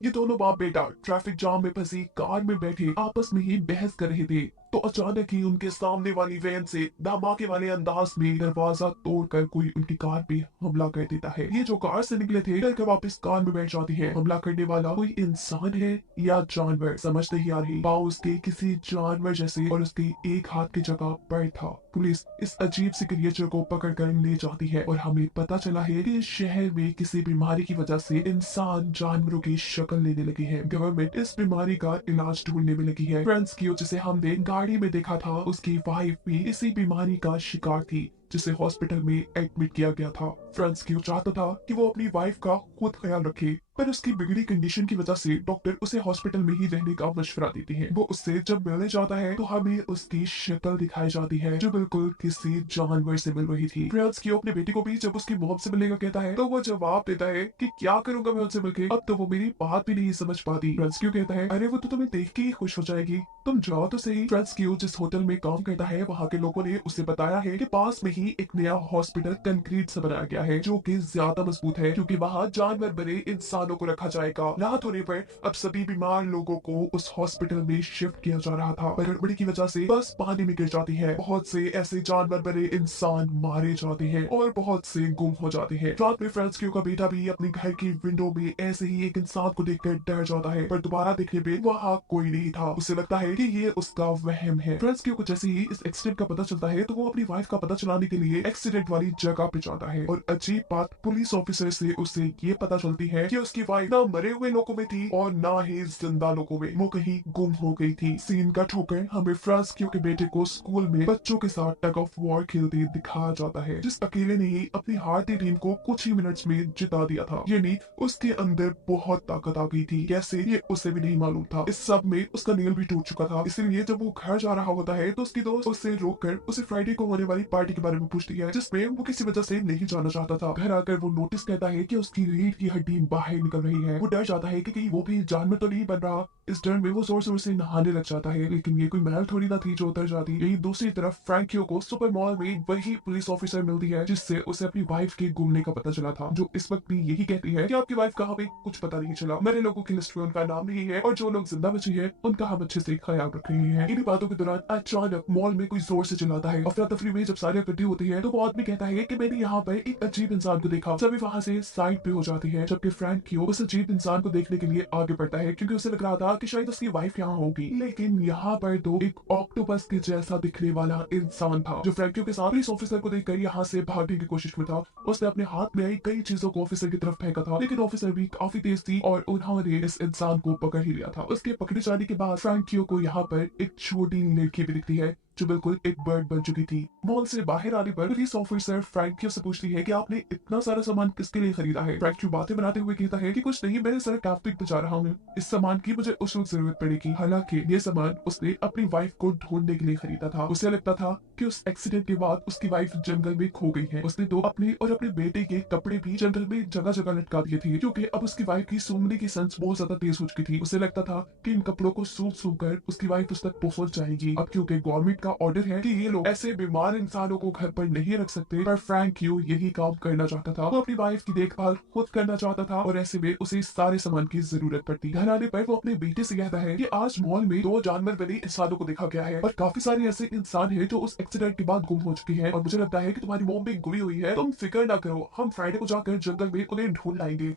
ये दोनों बाप बेटा ट्रैफिक जाम में फंसी कार में बैठे आपस में ही बहस कर रहे थे, तो अचानक ही उनके सामने वाली वैन से धमाके वाले अंदाज में दरवाजा तोड़कर कोई उनकी कार पे हमला कर देता है। ये जो कार से निकले थे डर कर वापस कार में बैठ जाती है। हमला करने वाला कोई इंसान है या जानवर समझ नहीं आ रही। पाँव उसके किसी जानवर जैसे और उसके एक हाथ की जगह पैर था। पुलिस इस अजीब सी क्रिएचर को पकड़ कर ले जाती है और हमें पता चला है कि इस शहर में किसी बीमारी की वजह से इंसान जानवरों की शक्ल लेने लगी है। गवर्नमेंट इस बीमारी का इलाज ढूंढने में लगी है। फ्रेंड्स की जिसे हमने गाड़ी में देखा था, उसकी वाइफ भी इसी बीमारी का शिकार थी जिसे हॉस्पिटल में एडमिट किया गया था। फ्रेंड्स क्यू चाहता था कि वो अपनी वाइफ का खुद ख्याल रखे, पर उसकी बिगड़ी कंडीशन की वजह से डॉक्टर उसे हॉस्पिटल में ही रहने का मशवरा देते हैं। वो उससे जब मिलने जाता है तो हमें उसकी शक्ल दिखाई जाती है जो बिल्कुल किसी जानवर से मिल रही थी। फ्रेंड्स क्यू अपने बेटी को भी जब उसकी मॉम से मिलने का कहता है तो वो जवाब देता है कि क्या करूंगा मैं उनसे मिलकर, अब तो वो मेरी बात भी नहीं समझ पाती। फ्रेंड्स क्यू कहता है अरे वो तो तुम्हें देख के ही खुश हो जाएगी, तुम जाओ तो सही। फ्रेंड्स क्यू जिस होटल में काम करता है वहाँ के लोगों ने उसे बताया है कि पास में ही एक नया हॉस्पिटल कंक्रीट से बनाया गया है जो कि ज्यादा मजबूत है, क्योंकि वहाँ जानवर बने इंसानों को रखा जाएगा। रात होने पर अब सभी बीमार लोगों को उस हॉस्पिटल में शिफ्ट किया जा रहा था, पर गड़बड़ी की वजह से बस पानी में गिर जाती है। बहुत से ऐसे जानवर बने इंसान मारे जाते हैं और बहुत से गुम हो जाते हैं। रात में फ्रेंड्स क्यू का बेटा भी अपने घर की विंडो में ऐसे ही एक इंसान को देखकर डर जाता है, पर दोबारा देखने पे वहाँ कोई नहीं था। उसे लगता है कि ये उसका वहम है। फ्रेंड्स क्यू को जैसे ही इस एक्सीडेंट का पता चलता है तो वो अपनी वाइफ का पता चलाने के लिए एक्सीडेंट वाली जगह पे जाता है, और अजीब बात पुलिस ऑफिसर से उसे ये पता चलती है कि उसकी वाइफ ना मरे हुए लोगों में थी और ना ही जिंदा लोगों में, वो कहीं गुम हो गई थी। सीन कट होकर हमें फ्रेंड्स क्यू के बेटे को स्कूल में बच्चों के साथ टग ऑफ वॉर खेलते दिखाया जाता है, जिस अकेले ने ही अपनी हारती टीम को कुछ ही मिनट्स में जिता दिया था। यानी उसके अंदर बहुत ताकत आ गई थी, कैसे ये उसे भी नहीं मालूम था। इस सब में उसका नील भी टूट चुका था, इसलिए जब वो घर जा रहा होता है तो उसकी दोस्त उसे रोककर उसे फ्राइडे को होने वाली पार्टी के बारे में पूछती है जिसमें वो किसी वजह से नहीं जाना चाहता था। घर आकर वो नोटिस करता है कि उसकी रीढ़ की हड्डी बाहर निकल रही है। वो डर जाता है कि कहीं वो भी जानवर तो नहीं बन रहा। इस डर में वो जोर जोर से नहाने लग जाता है, लेकिन ये कोई महल थोड़ी ना थी जो उतर जाती। यही दूसरी तरफ फ्रैंकियो को सुपर मॉल में वही पुलिस ऑफिसर मिलती है जिससे उसे अपनी वाइफ के गुमने का पता चला था, जो इस वक्त भी यही कहती है कि आपकी वाइफ कहाँ पे कुछ पता नहीं चला, मरे लोगों की लिस्ट में उनका नाम नहीं है और जो लोग जिंदा बची है उनका हम अच्छे से ख्याल रख रहे हैं। इन्हीं बातों के दौरान अचानक मॉल में कोई जोर से चिल्लाता है। अफरा तफरी में जब सारे इकट्ठी होती है तो वो आदमी कहता है कि मैंने यहाँ पर एक अजीब इंसान को देखा। सभी वहाँ से साइड पे हो जाती है, जबकि फ्रैंकियो उस अजीब इंसान को देखने के लिए आगे बढ़ता है क्योंकि उसे लग रहा था कि शायद उसकी वाइफ यहाँ होगी। लेकिन यहाँ पर तो एक ऑक्टोपस के जैसा दिखने वाला इंसान था जो फ्रैंकियो के साथ पुलिस ऑफिसर को देखकर यहाँ से भागने की कोशिश में था। उसने अपने हाथ में आई कई चीजों को ऑफिसर की तरफ फेंका था, लेकिन ऑफिसर भी काफी तेज थी और उन्होंने इस इंसान को पकड़ ही लिया था। उसके पकड़े जाने के बाद फ्रैंकियो को यहाँ पर एक छोटी लड़की भी दिखती है जो बिल्कुल एक बर्ड बन चुकी थी। मॉल से बाहर आने पर पुलिस ऑफिसर फ्रैंकियो से पूछती है कि आपने इतना सारा सामान किसके लिए खरीदा है। फ्रैंकियो बातें बनाते हुए कहता है कि कुछ नहीं, मैं सर ट्रैफिक पे जा रहा हूँ, इस सामान की मुझे उस वक्त जरूरत पड़ेगी। हालांकि ये सामान उसने अपनी वाइफ को ढूंढने के लिए खरीदा था। उसे लगता था कि उस एक्सीडेंट के बाद उसकी वाइफ जंगल में खो गई है। उसने तो अपने और अपने बेटे के कपड़े भी जंगल में जगह जगह लटका दिए थे, क्योंकि अब उसकी वाइफ की सूंघने की सेंस बहुत ज्यादा तेज हो चुकी थी। उसे लगता था कि इन कपड़ों को सूंघ सूंघ कर उसकी वाइफ उस तक पहुंच जाएगी। अब क्योंकि गवर्नमेंट का ऑर्डर है कि ये लोग ऐसे बीमार इंसानों को घर पर नहीं रख सकते, पर फ्रैंकियो यही काम करना चाहता था। वो अपनी वाइफ की देखभाल खुद करना चाहता था और ऐसे में उसे सारे सामान की जरूरत पड़ती। घर आने पर वो अपने बेटे से कहता है कि आज मॉल में 2 जानवर बने इंसानों को देखा गया है और काफी सारे ऐसे इंसान हैं जो उस एक्सीडेंट के बाद गुम हो चुके हैं, और मुझे लगता है कि तुम्हारी मॉम भी गुमी हुई है। तुम फिक्र ना करो, हम फ्राइडे को जाकर जंगल में उन्हें ढूंढ लाएंगे।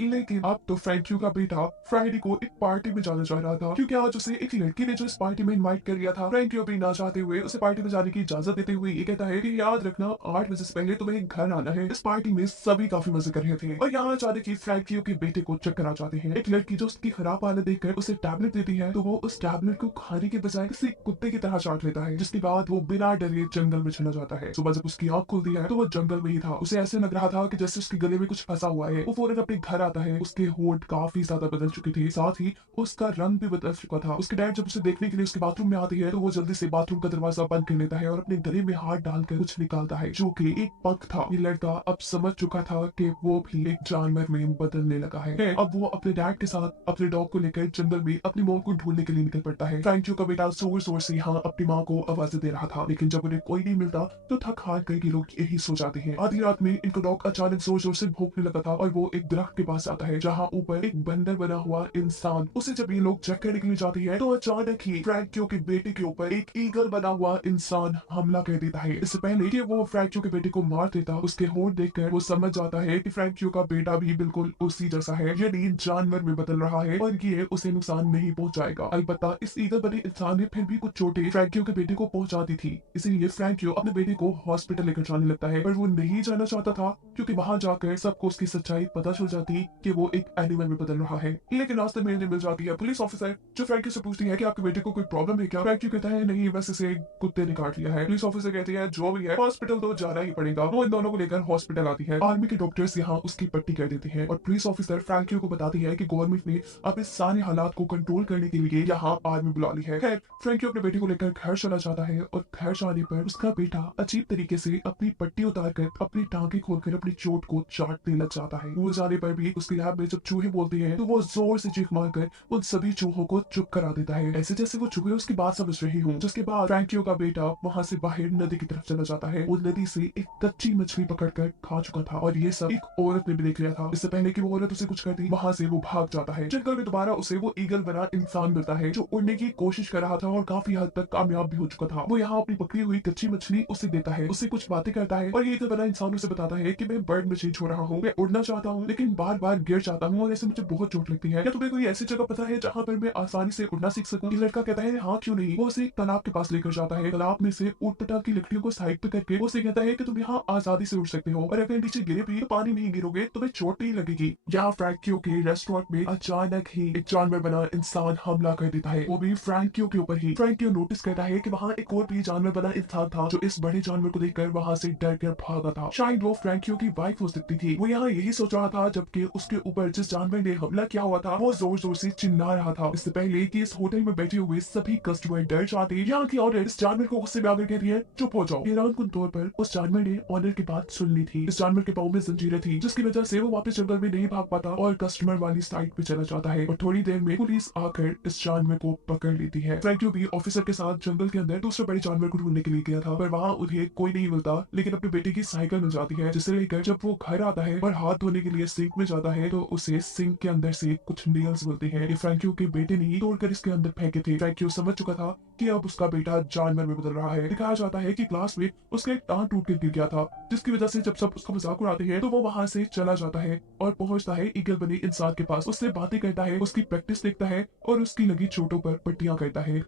लेकिन अब तो फ्रैंकियो का बेटा फ्राइडे को एक पार्टी में जाने जा रहा था, क्योंकि आज उसे एक लड़की ने जो इस पार्टी में इनवाइट कर लिया था। फ्रैंकियो भी ना चाहते हुए उसे पार्टी में जाने की इजाजत देते हुए ये कहता है कि याद रखना 8 बजे से पहले तुम्हें घर आना है। इस पार्टी में सभी काफी मजे कर रहे थे और यहाँ अचानक ही फ्रैंकियो के बेटे को चक्कर आ जाते हैं। एक लड़की जो उसकी खराब हालत देखकर उसे टैबलेट देती है तो वो उस टैबलेट को खाने के बजाय किसी कुत्ते की तरह चाट लेता है, जिसके बाद वो बिना डरे जंगल में चला जाता है। सुबह जब उसकी आंख खुलती है तो वो जंगल में ही था। उसे ऐसे लग रहा था कि जैसे उसके गले में कुछ फंसा हुआ है। वो फौरन अपने घर आता है। उसके होंठ काफी ज्यादा बदल चुकी थी, साथ ही उसका रंग भी बदल चुका था। उसके डैड जब उसे देखने के लिए उसके बाथरूम में आती है तो वो जल्दी से बाथरूम का दरवाजा बंद कर लेता है और अपने गले में हाथ डालकर कुछ निकालता है जो कि एक पंख था। ये लड़का अब समझ चुका था कि वो भी एक जानवर में बदलने लगा है। अब वो अपने डैड के साथ अपने डॉग को लेकर जंगल में अपनी मॉम को ढूंढने के लिए निकल पड़ता है। फ्रैंकियो का बेटा जोर जोर से यहाँ अपनी माँ को आवाजें दे रहा था, लेकिन जब उन्हें कोई नहीं मिलता तो थक हार कर ये लोग यही सो जाते हैं। आधी रात में इनका डॉग अचानक जोर जोर से भौंकने लगा था और वो एक दरख्त के पास आता है जहाँ ऊपर एक बंदर बना हुआ इंसान। उसे जब ये लोग चेक करने के लिए जाती है तो अचानक ही फ्रैंकियो के बेटे के ऊपर एक ईगल बना हुआ इंसान हमला कर देता है। इससे पहले कि वो फ्रैंकियो के बेटे को मार देता, उसके होंठ देखकर वो समझ जाता है कि फ्रैंकियो का बेटा भी बिल्कुल उसी जैसा है, यानी जानवर में बदल रहा है और ये उसे नुकसान नहीं पहुंचाएगा। अलबत्ता इस ईगल बने इंसान ने फिर भी कुछ चोटें फ्रैंकियो के बेटे को पहुंचा दी थी, इसीलिए फ्रैंकियो अपने बेटे को हॉस्पिटल लेकर जाने लगता है। पर वो नहीं जाना चाहता था क्योंकि वहां जाकर सबको उसकी सच्चाई पता चल जाती कि वो एक एनिमल में बदल रहा है। लेकिन रास्ते में मिल जाती है पुलिस ऑफिसर जो फ्रैंकी से पूछती है कि आपके बेटे को कोई प्रॉब्लम है क्या। फ्रैंकी कहता है नहीं, बस इसे कुत्ते ने काट लिया है। पुलिस ऑफिसर कहती है जो भी है हॉस्पिटल तो जाना ही पड़ेगा। वो इन दोनों को लेकर हॉस्पिटल आती है। आर्मी के डॉक्टर्स यहाँ उसकी पट्टी कर देते हैं और पुलिस ऑफिसर फ्रैंकी को बताती है कि गवर्नमेंट ने अब इस सारे हालात को कंट्रोल करने के लिए यहाँ आर्मी बुला ली है। खैर फ्रैंकी अपने बेटे को लेकर घर चला जाता है और घर जाने पर उसका बेटा अजीब तरीके से अपनी पट्टी उतार कर अपनी टांगे खोलकर अपनी चोट को चाटने लग जाता है। वो जाने पर भी उसकी लैब में जब चूहे बोलते हैं तो वो जोर से चीख मारकर उन सभी चूहों को चुप करा देता है, ऐसे जैसे वो चूहे उसकी बात समझ रही हूँ। जिसके बाद फ्रैंकियो का बेटा वहाँ से बाहर नदी की तरफ चला जाता है। वो नदी से एक कच्ची मछली पकड़कर खा चुका था और ये सब एक औरत ने भी देख लिया था। इससे पहले कि वो औरत उसे कुछ करती, वहाँ से वो भाग जाता है। जंगल में दोबारा उसे वो ईगल बना इंसान मिलता है जो उड़ने की कोशिश कर रहा था और काफी हद तक कामयाब भी हो चुका था। वो यहाँ अपनी पकड़ी हुई कच्ची मछली उसे देता है, उससे कुछ बातें करता है और ये ईगल बना इंसान उसे बताता है कि मैं बर्ड में चेंज हो रहा हूँ, मैं उड़ना चाहता हूँ लेकिन बार बार गिर जाता हूँ और ऐसे मुझे बहुत चोट लगती है। क्या तुम्हें कोई ऐसी जगह पता है जहाँ पर मैं आसानी से उड़ना सीख सकूं? लड़का कहता है हाँ क्यों नहीं। वो उसे एक तालाब के पास लेकर जाता है। तालाब में से ऊटपटांग की लकड़ियों को साइड पे करके वो उसे कहता है कि तुम यहाँ आजादी से उड़ सकते हो और अगर नीचे गिरे भी तो पानी नहीं गिरोगे, तुम्हें चोट नहीं लगेगी। यहाँ फ्रैंकियो के रेस्टोरेंट में अचानक ही एक जानवर बना इंसान हमला कर देता है, वो भी फ्रैंकियो के ऊपर ही। फ्रैंकियो नोटिस करता है कि वहाँ एक और भी जानवर बना इंसान था जो इस बड़े जानवर को देखकर वहाँ से डर कर भागा था। शायद वो फ्रैंकियो की वाइफ हो सकती थी। वो यहाँ यही सोच रहा था जबकि उसके ऊपर जिस जानवर ने हमला किया हुआ था वो जोर जोर से चिल्ला रहा था। इससे पहले कि इस होटल में बैठे हुए सभी कस्टमर डर जाते, यहाँ की ऑर्डर इस जानवर को गुस्से में आकर कहती है चुप हो जाओ। हैरानकुन तौर पर उस जानवर ने ऑर्डर की बात सुन ली थी। इस जानवर के पाँव में जंजीरें थी जिसकी वजह से वो वापस जंगल में नहीं भाग पाता और कस्टमर वाली साइड पे चला जाता है और थोड़ी देर में पुलिस आकर इस जानवर को पकड़ लेती है। फ्रैंकियो भी ऑफिसर के साथ जंगल के अंदर दूसरे बड़े जानवर को ढूंढने के लिए गया था पर वहाँ उन्हें कोई नहीं मिलता, लेकिन अपने बेटे की साइकिल मिल जाती है जिसे लेकर जब वो घर आता है और हाथ धोने के लिए सिंक में जाता है तो उसे सिंक के अंदर से कुछ नेल्स मिलते हैं। ये फ्रैंकियो के बेटे ने ही तोड़कर इसके अंदर फेंके थे। फ्रैंकियो समझ चुका था कि अब उसका बेटा जानवर में बदल रहा है। दिखाया जाता है कि क्लास में उसका एक टांग टूट कर गिर गया था जिसकी वजह से जब सब उसका मजाक उड़ाते हैं तो वो वहां से चला जाता है और पहुंचता है ईगल बने इंसान के पास। उससे बातें करता है, उसकी प्रैक्टिस देखता है और उसकी लगी चोटों पर पट्टियां करता है।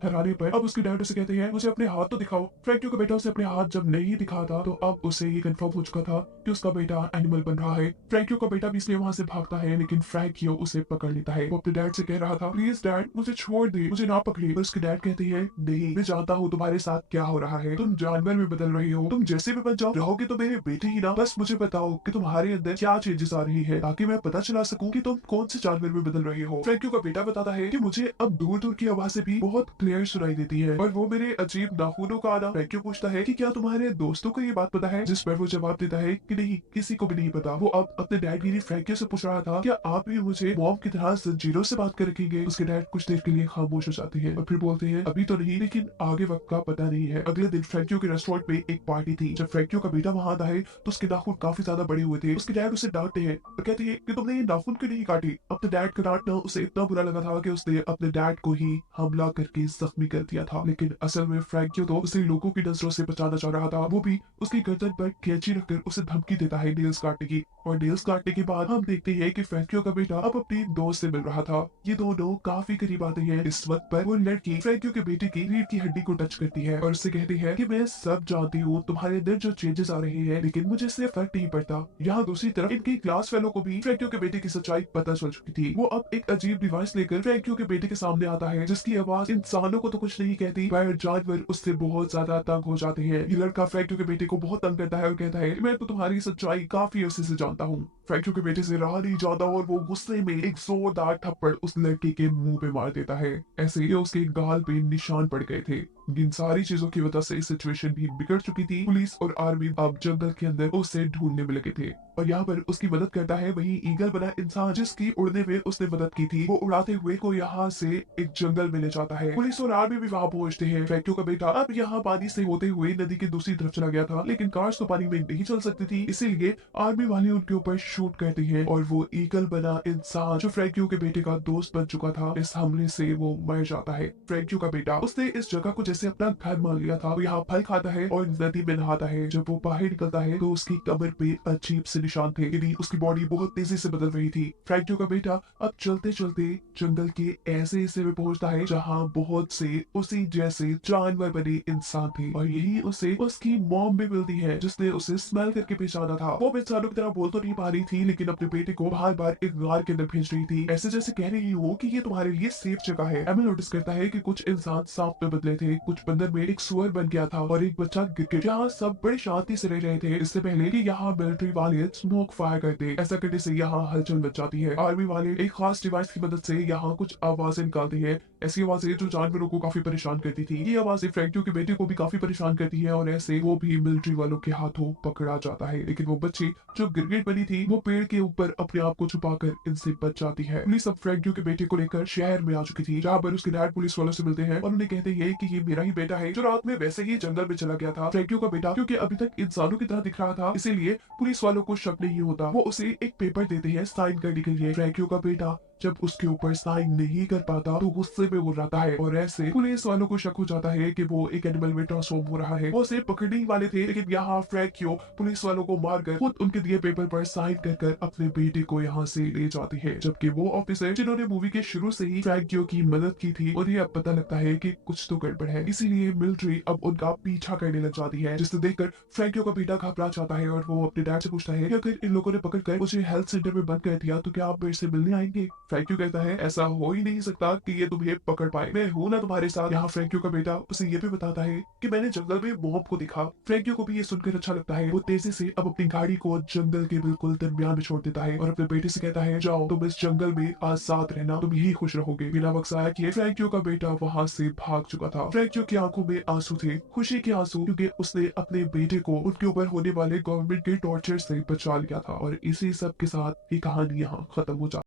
हराने पर अब उसके डैड उसे कहते हैं मुझे अपने हाथ तो दिखाओ। फ्रैंकियो का बेटा उसे अपने हाथ जब नहीं दिखाता तो अब उसे ये कंफर्म हो चुका था कि उसका बेटा एनिमल बन रहा है। फ्रैंकियो का बेटा भी इसलिए वहां से भागता है लेकिन फ्रैंकियो उसे पकड़ लेता है। वो अपने डैड से कह रहा था प्लीज डैड मुझे छोड़ दे, मुझे ना पकड़े। पर उसके डैड कहते हैं नहीं, मैं जानता हूँ तुम्हारे साथ क्या हो रहा है, तुम जानवर में बदल रही हो, तुम जैसे भी बन जाओ रहोगे तो मेरे बेटे ही ना। बस मुझे बताओ कि तुम्हारे अंदर क्या चेंजेस आ रही है ताकि मैं पता चला सकूं कि तुम कौन से जानवर में बदल रही हो। फ्रैंकियो का बेटा बताता है कि मुझे अब दूर दूर की आवाजें भी बहुत क्लियर सुनाई देती है और वो मेरे अजीब नाखूनों का आना। फ्रैंकियो पूछता है कि क्या तुम्हारे दोस्तों को ये बात पता है, जिस पर वो जवाब देता है कि नहीं, किसी को भी नहीं पता। वो अब अपने डैड की फ्रैंकियो से पूछ रहा था क्या आप भी मुझे मॉम की तरह जंजीरों से बात कर रखेंगे। उसके डैड कुछ देर के लिए खामोश हो जाते हैं और फिर बोलते हैं अभी तो नहीं लेकिन आगे वक्त का पता नहीं है। अगले दिन फ्रैंकियो के रेस्टोरेंट में एक पार्टी थी। जब फ्रैंकियो का बेटा वहां आता है तो उसके नाखून काफी ज्यादा बड़े हुए थे। उसके डैड उसे डांटते हैं और कहते हैं कि तुमने ये नाखून क्यों नहीं काटी। अपने डैड का डांटना उसे इतना बुरा लगा था कि उसने अपने डैड को ही हमला करके जख्मी कर दिया था। लेकिन असल में फ्रैंकियो तो उसे लोगों की नजरों से बचाना चाह रहा था। वो भी उसकी गर्दन पर कैंची रखकर उसे धमकी देता है नेल्स काटने की। और नेल्स काटने के बाद हम देखते हैं कि फ्रैंकियो का बेटा अब अपनी दोस्त से मिल रहा था। ये दोनों काफी करीब आते हैं। इस वक्त पर वो लड़की फ्रैंकियो के बेटे की रीढ़ की हड्डी को टच करती है और उससे कहती है कि मैं सब जानती हूँ तुम्हारे अंदर जो चेंजेस आ रहे हैं लेकिन मुझे इससे फर्क नहीं पड़ता। यहाँ दूसरी तरफ इनकी क्लास फेलो को भी फ्रैंकियो के बेटे की सच्चाई पता चल चुकी थी। वो अब एक अजीब डिवाइस लेकर फ्रैंकियो के बेटे के सामने आता है जिसकी आवाज इंसानों को तो कुछ नहीं कहती पर जानवर उससे बहुत ज्यादा तंग हो जाते हैं। ये लड़का फ्रैंकियो के बेटे को बहुत तंग करता है और कहता है मैं तो तुम्हारी सच्चाई काफी अरसे से जानता हूँ। फ्रैंकियो के बेटे से रहा नहीं जाता और वो गुस्से में एक जोरदार थप्पड़ उस लड़के के मुंह पे मार देता है। ऐसे ही उसके गाल पे निशान पड़ गए थे। इन सारी चीजों की वजह से सिचुएशन भी बिगड़ चुकी थी। पुलिस और आर्मी अब जंगल के अंदर उसे ढूंढने में लगे थे और यहाँ पर उसकी मदद करता है वही ईगल बना इंसान जिसकी उड़ने में उसने मदद की थी। वो उड़ाते हुए को यहाँ से एक जंगल में ले जाता है। पुलिस और आर्मी भी वहाँ पहुंचते हैं। फ्रैंकियो का बेटा अब यहाँ पानी से होते हुए नदी के दूसरी तरफ चला गया था, लेकिन कार्स तो पानी में नहीं चल सकती थी, इसीलिए आर्मी वाले उनके ऊपर शूट करते हैं और वो ईगल बना इंसान जो फ्रैंकियो के बेटे का दोस्त बन चुका था, इस हमले से वो मर जाता है। फ्रैंकियो का बेटा उसने इस जगह को जैसे अपना घर मान लिया था। वो यहाँ फल खाता है और नदी में नहाता है। जब वो बाहर निकलता है तो उसकी कमर पे अजीब से निशान थे, यानी उसकी बॉडी बहुत तेजी से बदल रही थी। फ्रैंकियो का बेटा अब चलते चलते जंगल के ऐसे हिस्से में पहुंचता है जहाँ बहुत से उसी जैसे जानवर बने इंसान थे और यही उसे उसकी मॉम भी मिलती है जिसने उसे स्मेल करके पहचाना था। वो इंसानों की तरह बोल तो नहीं पा रही थी, लेकिन अपने बेटे को बार बार एक गार के अंदर भेज रही थी, ऐसे जैसे कह रही हो कि ये तुम्हारे लिए सेफ जगह है। एमिल नोटिस करता है कि कुछ इंसान सांप में बदले थे, कुछ बंदर में एक सुअर बन गया था और एक बच्चा गिर गया। यहाँ सब बड़े शांति से रह रहे थे इससे पहले कि यहाँ मिलिट्री वाले स्मोक फायर करते। ऐसा करने से यहाँ हलचल मच जाती है। आर्मी वाले एक खास डिवाइस की मदद से यहाँ कुछ आवाजें निकालते हैं, ऐसी आवाजें जो जानवरों को काफी परेशान करती थी। ये आवाजें फ्रैंकियो के बेटे को भी काफी परेशान करती है और ऐसे वो भी मिलिट्री वालों के हाथों पकड़ा जाता है। लेकिन वो बच्ची जो गिरगिट बनी थी वो पेड़ के ऊपर अपने आप को छुपाकर इनसे बच जाती है। पुलिस अब फ्रैंकियो के बेटे को लेकर शहर में आ चुकी थी, जहाँ पर उसके डैड पुलिस वालों से मिलते हैं और उन्हें कहते हैं कि ये मेरा ही बेटा है जो रात में वैसे ही जंगल में चला गया था। फ्रैंकियो का बेटा क्योंकि अभी तक इंसानों की तरह दिख रहा था, इसीलिए पुलिस वालों को शक नहीं होता। वो उसे एक पेपर देते हैं साइन करने के लिए। फ्रैंकियो का बेटा जब उसके ऊपर साइन नहीं कर पाता तो गुस्से में वो रहता है और ऐसे पुलिस वालों को शक हो जाता है कि वो एक एनिमल में ट्रांसफॉर्म हो रहा है। वो उसे पकड़ने ही वाले थे, लेकिन यहाँ फ्रैंकियो पुलिस वालों को मारकर खुद उनके दिए पेपर पर साइन कर अपने बेटे को यहाँ से ले जाती है। जबकि वो ऑफिसर जिन्होंने मूवी के शुरू से ही फ्रैंकियो की मदद की थी, उन्हें अब पता लगता है कि कुछ तो गड़बड़ है, इसीलिए मिलिट्री अब उनका पीछा करने लग जाती है, जिसे देखकर फ्रैंकियो का बेटा घबरा जाता है और वो अपने डैड से पूछता है कि अगर इन लोगों ने पकड़कर मुझे हेल्थ सेंटर में बंद कर दिया तो क्या आप मेरे से मिलने आएंगे। फ्रैंकियो कहता है ऐसा हो ही नहीं सकता कि ये तुम्हें पकड़ पाए, मैं हूं ना तुम्हारे साथ। यहाँ फ्रैंकियो का बेटा उसे ये भी बताता है कि मैंने जंगल में मॉब को देखा। फ्रैंकियो को भी ये सुनकर अच्छा लगता है। वो तेजी से अब अपनी गाड़ी को जंगल के बिल्कुल दरमियान में छोड़ देता है और अपने बेटे से कहता है जाओ तुम इस जंगल में आजाद रहना, तुम यही खुश रहोगे। बिना वक्त आया कि फ्रैंकियो का बेटा वहां से भाग चुका था। फ्रैंकियो की आंखों में आंसू थे, खुशी के आंसू, क्योंकि उसने अपने बेटे को उनके ऊपर होने वाले गवर्नमेंट के टॉर्चर से बचा लिया था। और इसी सब के साथ ये कहानी यहाँ खत्म हो जाती है।